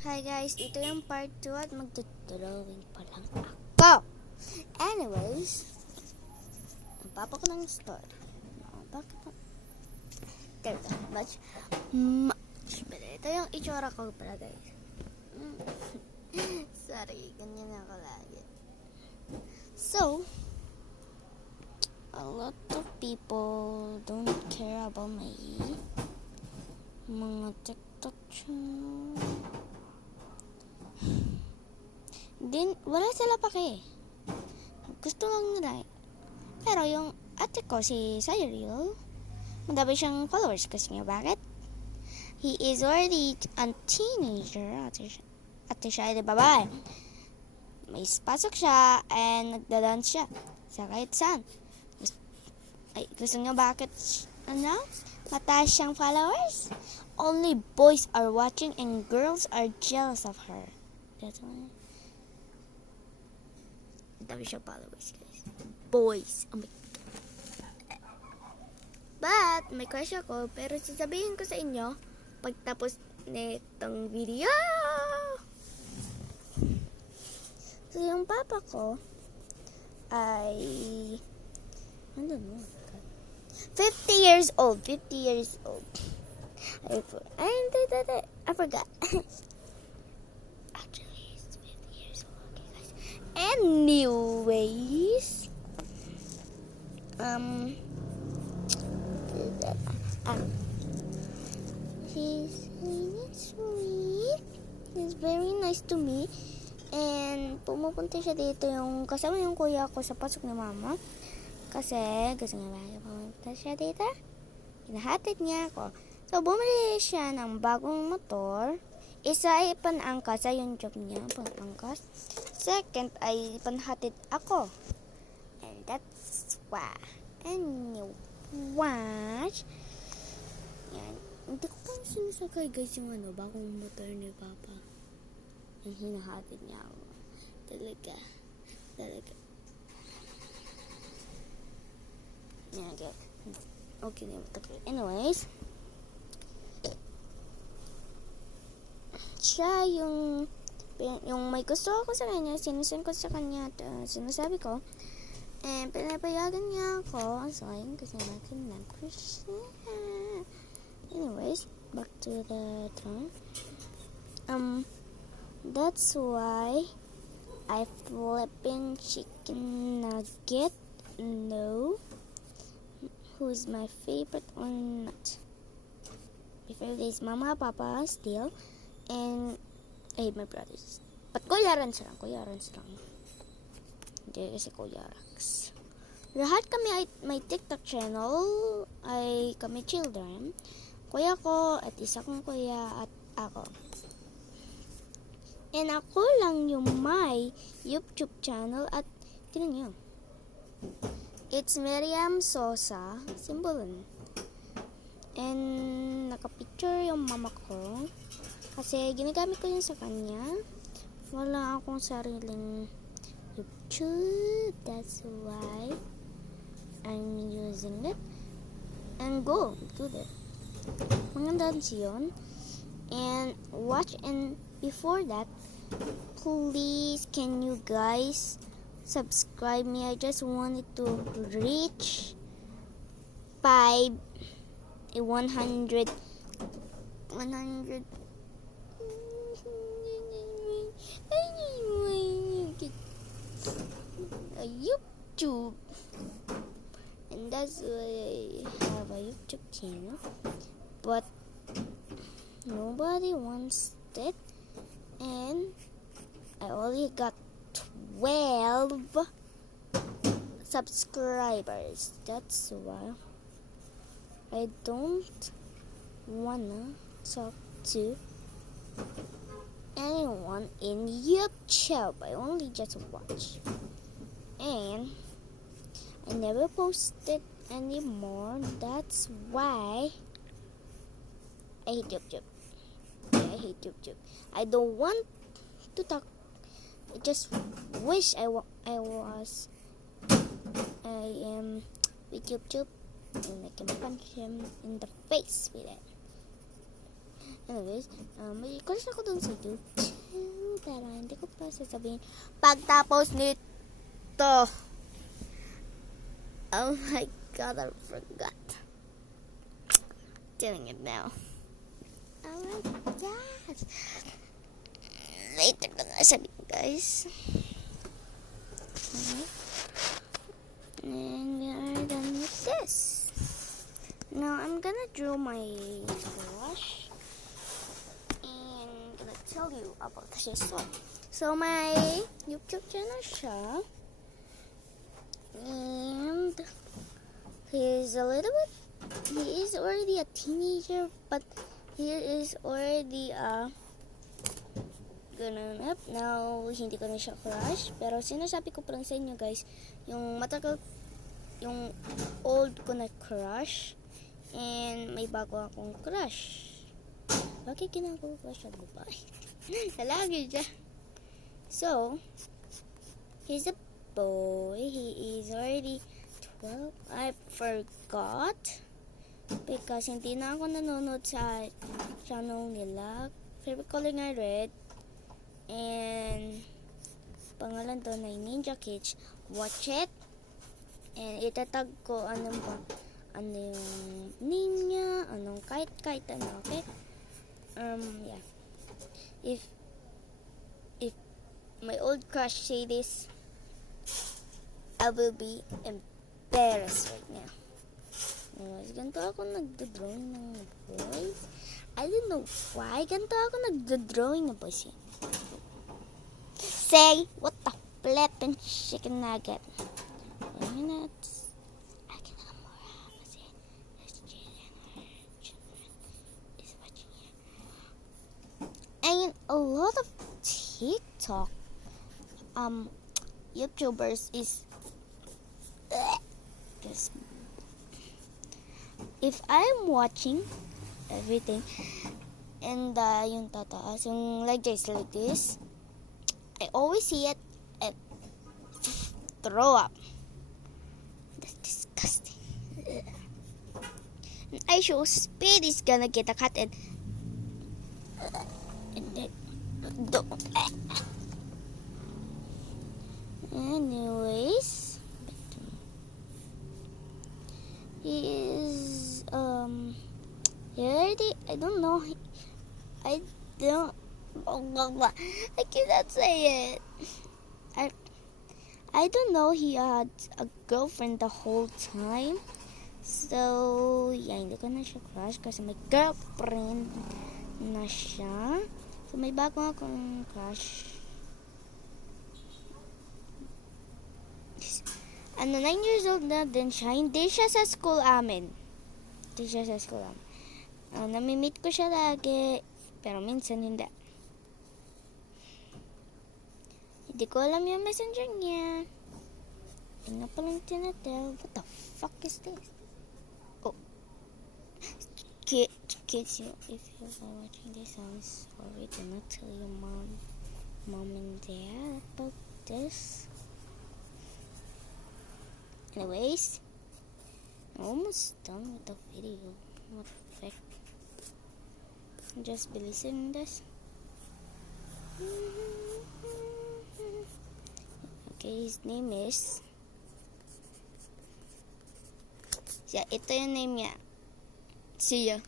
Hi guys, ito yung part 2 at magdodrawing pa lang ako. Anyways, nagpapa ko ng story. Bakit pa? There we go. Much. But ito yung itsura ko pala guys. Sorry, ganyan ako lagi. So, a lot of people don't care about my mga TikTok channel. Din, wala sila pake. Gusto lang nila. Pero yung ate ko, si Cyril, madami siyang followers. Kasi nga, bakit? He is already a teenager. Ate siya ay babae. May pasok siya and nagda-dance siya sa kahit saan. Gusto nga bakit, mataas siyang followers? Only boys are watching and girls are jealous of her. That's why. Dami siya followers, guys. Boys. Oh my God. But, may crush ako. Pero sasabihin ko sa inyo, pagtapos nitong video. So, yung papa ko ay, I don't know. 50 years old. 50 years old. I forgot. Actually, he's 50 years old. Okay, guys. Anyways, he's really sweet. He's very nice to me. And pumupunta siya dito yung kasama yung kuya ko sa pasok ni mama. Kasi gusto niya ba pumunta siya dito? Hinahatid niya ako. So, bumili siya ng bagong motor. Isa ay panangkas, ay yung job niya, panangkas. Second ay panhatid ako. And that's why. And you watch. Yan. Hindi ko pa sinasakay guys yung bagong motor ni Papa. Yung hinahatid niya ako. Talaga. Yan, okay na yung motor. Anyways. Siya yung may gusto ako sa kanya, sinusend ko sa kanya at sinasabi ko, and pinapayagan niya ako, so ayun kasi natin nag-crush niya. Anyways, back to the time. That's why I flipping chicken nugget. No, who's my favorite or not? My favorite is Mama, Papa, still. And my brothers. But Kuya Rans lang. Hindi kasi Kuya Rax. Lahat kami ay may TikTok channel. Ay kami children. Kuya ko at isa kong kuya at ako. And ako lang yung may YouTube channel at tinan nyo. It's Miriam Sosa. Simbolan. And nakapicture yung mama ko. Kasi ginagamit ko yun sa kanya. Wala akong sariling YouTube. That's why I'm using it. And go there. Maganda yun. And watch, and before that, please can you guys subscribe me. I just wanted to reach 100 a YouTube, and that's why I have a YouTube channel, but nobody wants it, and I only got 12 subscribers. That's why I don't wanna talk to anyone in YouTube. I only just watch. And I never posted anymore. That's why I hate YouTube. I hate YouTube. I don't want to talk. I just wish I am with YouTube and I can punch him in the face with it. Anyways, may crush ako dun sa YouTube. Pero hindi ko pa sasabihin. Pagtapos nito. Oh my God, I forgot. Doing it now. Oh my God. Later ko na sabihin, guys. Okay. And we are done with this. Now I'm gonna draw my crush and gonna tell you about his story. So my YouTube channel siya, and he is already a teenager, but he is already a grown up. Now hindi ko na siya crush, pero sinasabi ko pa rin sa inyo, guys, yung matagal, yung old ko na crush. And may bago akong crush. Bakit ginagawa ko siya babae? Lagi siya. So, he's a boy. He is already 12. I forgot. Because hindi na ako nanonood sa channel nila. Favorite color nga red. And pangalan doon ay Ninja Kids. Watch it. And itatag ko ano yung ninja, anong kahit ano, okay? Yeah. If my old crush say this, I will be embarrassed right now. Anyways, ganito ako nagdodrawing ng boys. I don't know why ganito ako nagdodrawing ng boys. Say, what the flippin' chicken nugget? 1 minute. And a lot of TikTok YouTubers is this. If I'm watching everything and yung tataas, yung like this, I always see it and throw up. That's disgusting. And I show Speed is gonna get a cut and don't. Anyways, he is he already, I don't know, I cannot say it. I don't know, he had a girlfriend the whole time. So yeah, hindi ko na siya crush kasi may girlfriend na siya. So may bago akong crush. 9 years old na din siya. Hindi siya sa school amin. Nami-meet ko siya lagi, pero minsan hindi. Hindi ko alam yung messenger niya. Hindi na palang tinatel. What the fuck is this? Oh. Kids, if you are watching this, I'm sorry. Do not tell your mom and dad about this. Anyways, I'm almost done with the video. What the heck? Just be listening to this. Okay, his name is... Yeah, ito yung name niya. See ya.